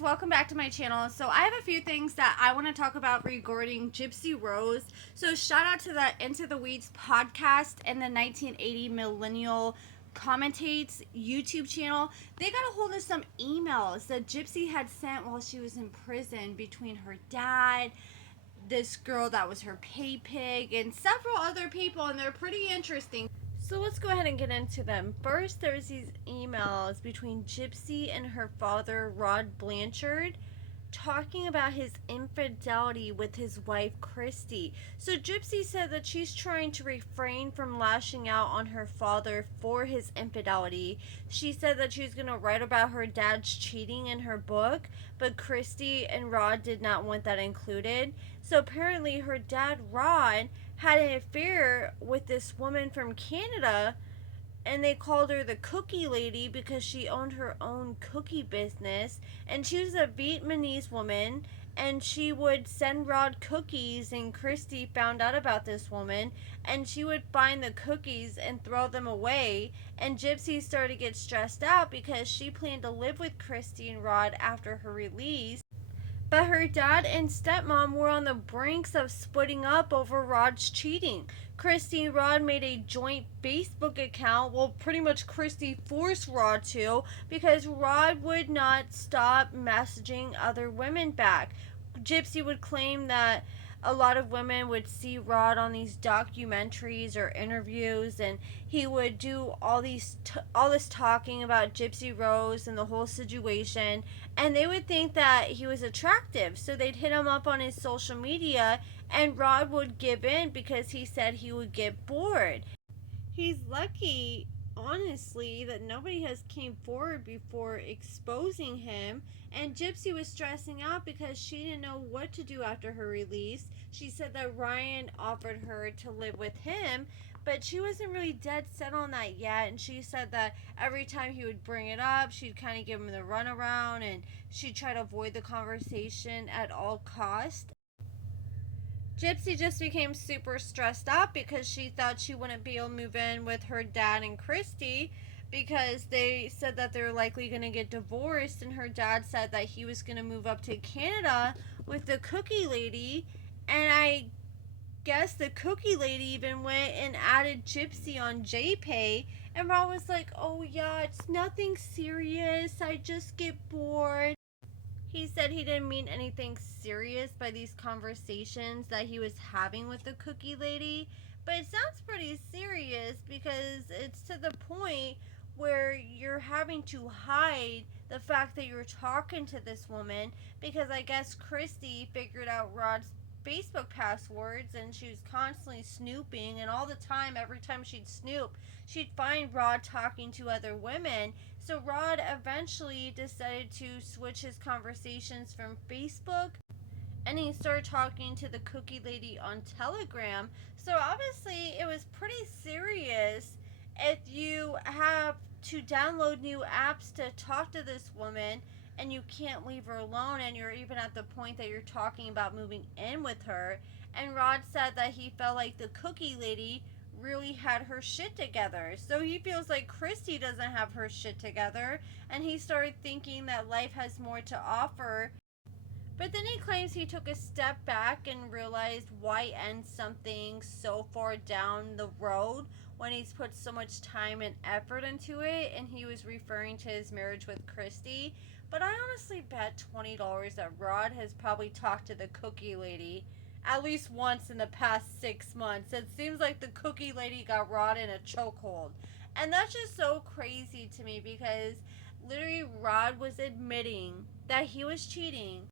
guys, welcome back to my channel. So I have a few things that I want to talk about regarding Gypsy Rose. So shout out to the Into the Weeds podcast and the 1980 Millennial Commentates YouTube channel. They got a hold of some emails that Gypsy had sent while she was in prison between her dad, this girl that was her paypig, and several other people, and they're pretty interesting. So let's go ahead and get into them. First, there's these emails between Gypsy and her father, Rod Blanchard, talking about his infidelity with his wife, Christy. So Gypsy said that she's trying to refrain from lashing out on her father for his infidelity. She said that she was going to write about her dad's cheating in her book, but Christy and Rod did not want that included. So apparently her dad, Rod, had an affair with this woman from Canada, and they called her the cookie lady because she owned her own cookie business, and she was a Vietnamese woman, and she would send Rod cookies, and Christy found out about this woman, and she would find the cookies and throw them away, and Gypsy started to get stressed out because she planned to live with Christy and Rod after her release. But her dad and stepmom were on the brinks of splitting up over Rod's cheating. Christy and Rod made a joint Facebook account. Well, pretty much Christy forced Rod to, because Rod would not stop messaging other women back. Gypsy would claim that a lot of women would see Rod on these documentaries or interviews, and he would do all this talking about Gypsy Rose and the whole situation, and they would think that he was attractive, so they'd hit him up on his social media, and Rod would give in because he said he would get bored. He's lucky, honestly, that nobody has came forward before exposing him. And Gypsy was stressing out because she didn't know what to do after her release. She said that Ryan offered her to live with him, but she wasn't really dead set on that yet. And she said that every time he would bring it up, she'd kind of give him the runaround, and she'd try to avoid the conversation at all costs. Gypsy just became super stressed out because she thought she wouldn't be able to move in with her dad and Christy, because they said that they're likely going to get divorced, and her dad said that he was going to move up to Canada with the cookie lady, and I guess the cookie lady even went and added Gypsy on JPay, and Rod was like, oh yeah, it's nothing serious, I just get bored. He said he didn't mean anything serious by these conversations that he was having with the cookie lady, but it sounds pretty serious because it's to the point where you're having to hide the fact that you're talking to this woman, because I guess Christy figured out Rod's Facebook passwords, and she was constantly snooping, and all the time, every time she'd snoop, she'd find Rod talking to other women. So Rod eventually decided to switch his conversations from Facebook, and he started talking to the cookie lady on Telegram. So obviously it was pretty serious if you have to download new apps to talk to this woman and you can't leave her alone, and you're even at the point that you're talking about moving in with her. And Rod said that he felt like the cookie lady really had her shit together. So he feels like Christy doesn't have her shit together, and he started thinking that life has more to offer. But then he claims he took a step back and realized why end something so far down the road when he's put so much time and effort into it, and he was referring to his marriage with Christy. But I honestly bet $20 that Rod has probably talked to the cookie lady at least once in the past 6 months. It seems like the cookie lady got Rod in a chokehold. And that's just so crazy to me, because literally Rod was admitting that he was cheating.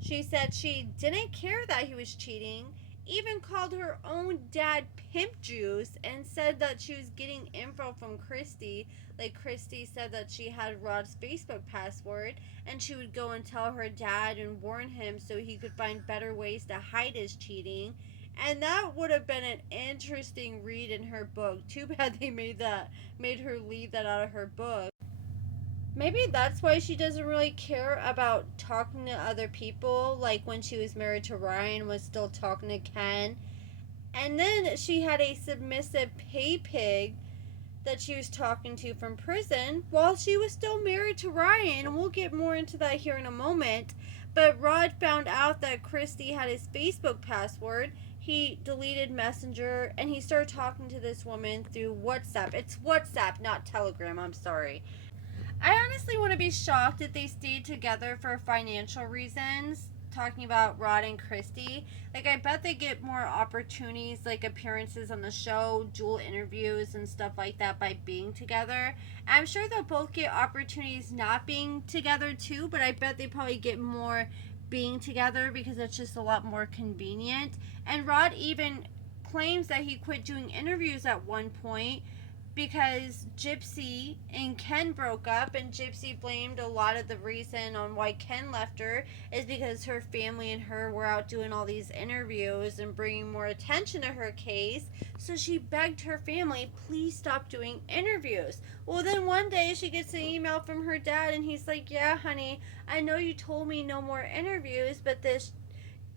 She said she didn't care that he was cheating, even called her own dad Pimp Juice, and said that she was getting info from Christy. Like, Christy said that she had Rod's Facebook password, and she would go and tell her dad and warn him so he could find better ways to hide his cheating. And that would have been an interesting read in her book. Too bad they made her leave that out of her book. Maybe that's why she doesn't really care about talking to other people, like when she was married to Ryan, was still talking to Ken. And then she had a submissive pay pig that she was talking to from prison while she was still married to Ryan. And we'll get more into that here in a moment. But Rod found out that Christy had his Facebook password. He deleted Messenger and he started talking to this woman through WhatsApp. It's WhatsApp, not Telegram. I'm sorry. I honestly want to be shocked if they stayed together for financial reasons. Talking about Rod and Christy, like, I bet they get more opportunities, like appearances on the show, dual interviews and stuff like that by being together. I'm sure they'll both get opportunities not being together too, but I bet they probably get more being together because it's just a lot more convenient. And Rod even claims that he quit doing interviews at one point because Gypsy and Ken broke up, and Gypsy blamed a lot of the reason on why Ken left her is because her family and her were out doing all these interviews and bringing more attention to her case. So she begged her family, please stop doing interviews. Well, then one day she gets an email from her dad, and he's like, yeah, honey, I know you told me no more interviews, but this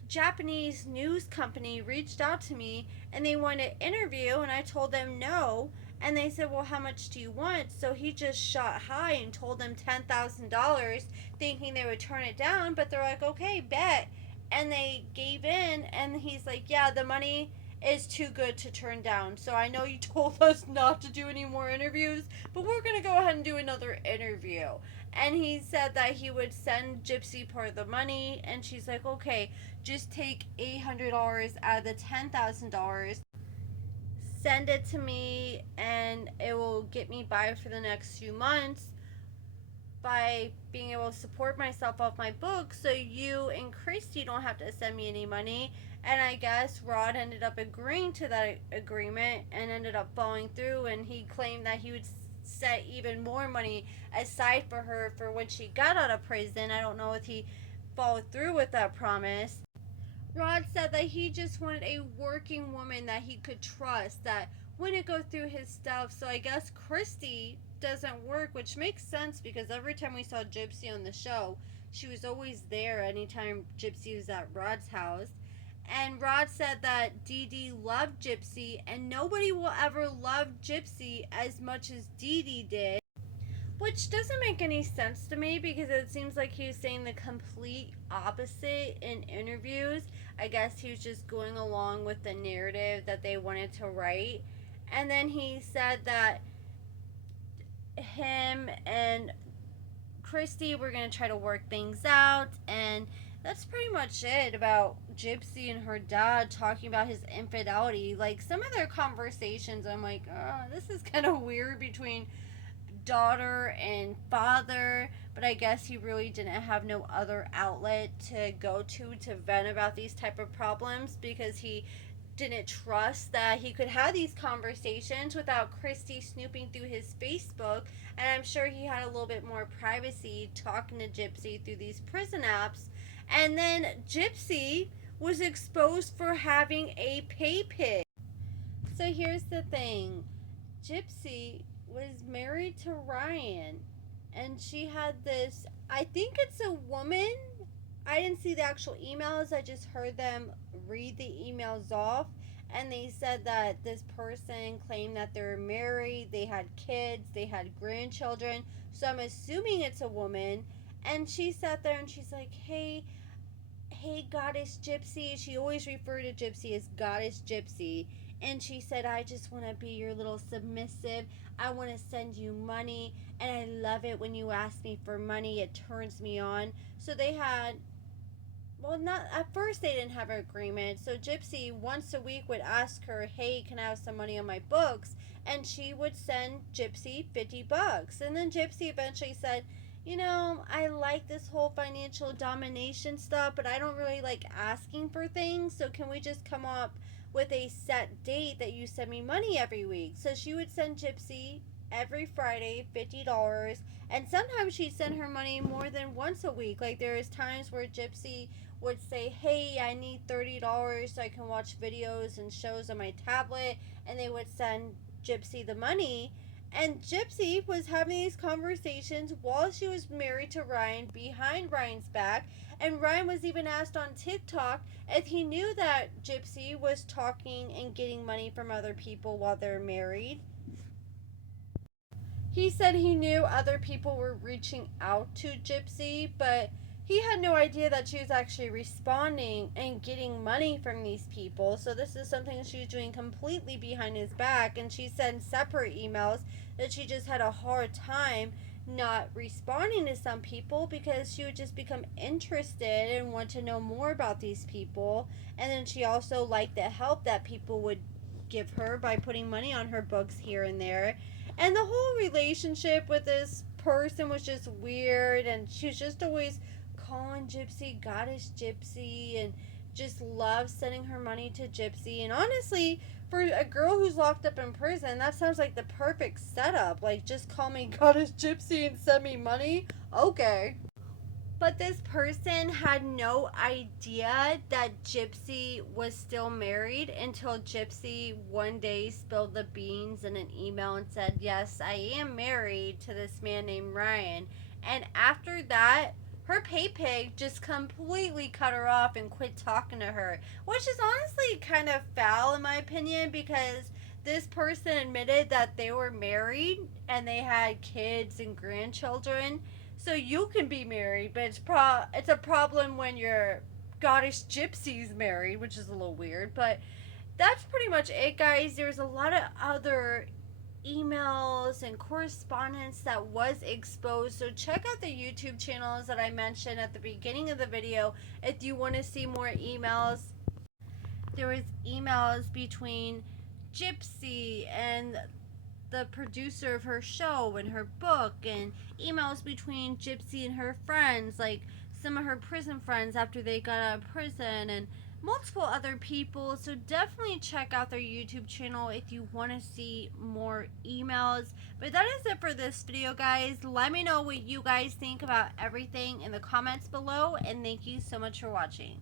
Japanese news company reached out to me and they wanted to interview, and I told them no. And they said, well, how much do you want? So he just shot high and told them $10,000, thinking they would turn it down. But they're like, okay, bet. And they gave in. And he's like, yeah, the money is too good to turn down. So I know you told us not to do any more interviews, but we're going to go ahead and do another interview. And he said that he would send Gypsy part of the money. And she's like, okay, just take $800 out of the $10,000. Send it to me and it will get me by for the next few months by being able to support myself off my book, so you and Christy don't have to send me any money. And I guess Rod ended up agreeing to that agreement and ended up following through, and he claimed that he would set even more money aside for her for when she got out of prison. I don't know if he followed through with that promise. Rod said that he just wanted a working woman that he could trust, that wouldn't go through his stuff. So I guess Christy doesn't work, which makes sense because every time we saw Gypsy on the show, she was always there anytime Gypsy was at Rod's house. And Rod said that Dee Dee loved Gypsy, and nobody will ever love Gypsy as much as Dee Dee did. Which doesn't make any sense to me because it seems like he was saying the complete opposite in interviews. I guess he was just going along with the narrative that they wanted to write. And then he said that him and Christy were going to try to work things out. And that's pretty much it about Gypsy and her dad talking about his infidelity. Like, some of their conversations, I'm like, oh, this is kind of weird between daughter and father, but I guess he really didn't have no other outlet to go to vent about these type of problems because he didn't trust that he could have these conversations without Christy snooping through his Facebook. And I'm sure he had a little bit more privacy talking to Gypsy through these prison apps. And then Gypsy was exposed for having a paypig. So here's the thing, Gypsy was married to Ryan, and she had this, I think it's a woman. I didn't see the actual emails, I just heard them read the emails off, and they said that this person claimed that they were married, they had kids, they had grandchildren, so I'm assuming it's a woman. And she sat there and she's like, hey Goddess Gypsy. She always referred to Gypsy as Goddess Gypsy. And she said, I just want to be your little submissive. I want to send you money. And I love it when you ask me for money. It turns me on. So they had, well, not at first they didn't have an agreement. So Gypsy once a week would ask her, hey, can I have some money on my books? And she would send Gypsy $50. And then Gypsy eventually said, you know, I like this whole financial domination stuff, but I don't really like asking for things. So can we just come up with a set date that you send me money every week? So she would send Gypsy every Friday $50, and sometimes she'd send her money more than once a week. Like, there is times where Gypsy would say, hey, I need $30 so I can watch videos and shows on my tablet, and they would send Gypsy the money. And Gypsy was having these conversations while she was married to Ryan, behind Ryan's back. And Ryan was even asked on TikTok if he knew that Gypsy was talking and getting money from other people while they're married. He said he knew other people were reaching out to Gypsy, but he had no idea that she was actually responding and getting money from these people. So this is something she's doing completely behind his back. And she sent separate emails that she just had a hard time not responding to some people because she would just become interested and want to know more about these people. And then she also liked the help that people would give her by putting money on her books here and there. And the whole relationship with this person was just weird, and she was just always calling Gypsy Goddess Gypsy and just loves sending her money to Gypsy. And honestly, for a girl who's locked up in prison, that sounds like the perfect setup. Like, just call me Goddess Gypsy and send me money? Okay. But this person had no idea that Gypsy was still married until Gypsy one day spilled the beans in an email and said, yes, I am married to this man named Ryan. And after that, her paypig just completely cut her off and quit talking to her, which is honestly kind of foul in my opinion, because this person admitted that they were married and they had kids and grandchildren. So you can be married, but it's a problem when your Goddess Gypsy's married, which is a little weird. But that's pretty much it, guys. There's a lot of other emails and correspondence that was exposed, so check out the YouTube channels that I mentioned at the beginning of the video if you want to see more emails. There was emails between Gypsy and the producer of her show and her book, and emails between Gypsy and her friends, like some of her prison friends after they got out of prison, and multiple other people. So definitely check out their YouTube channel if you want to see more emails. But that is it for this video, guys. Let me know what you guys think about everything in the comments below, and thank you so much for watching.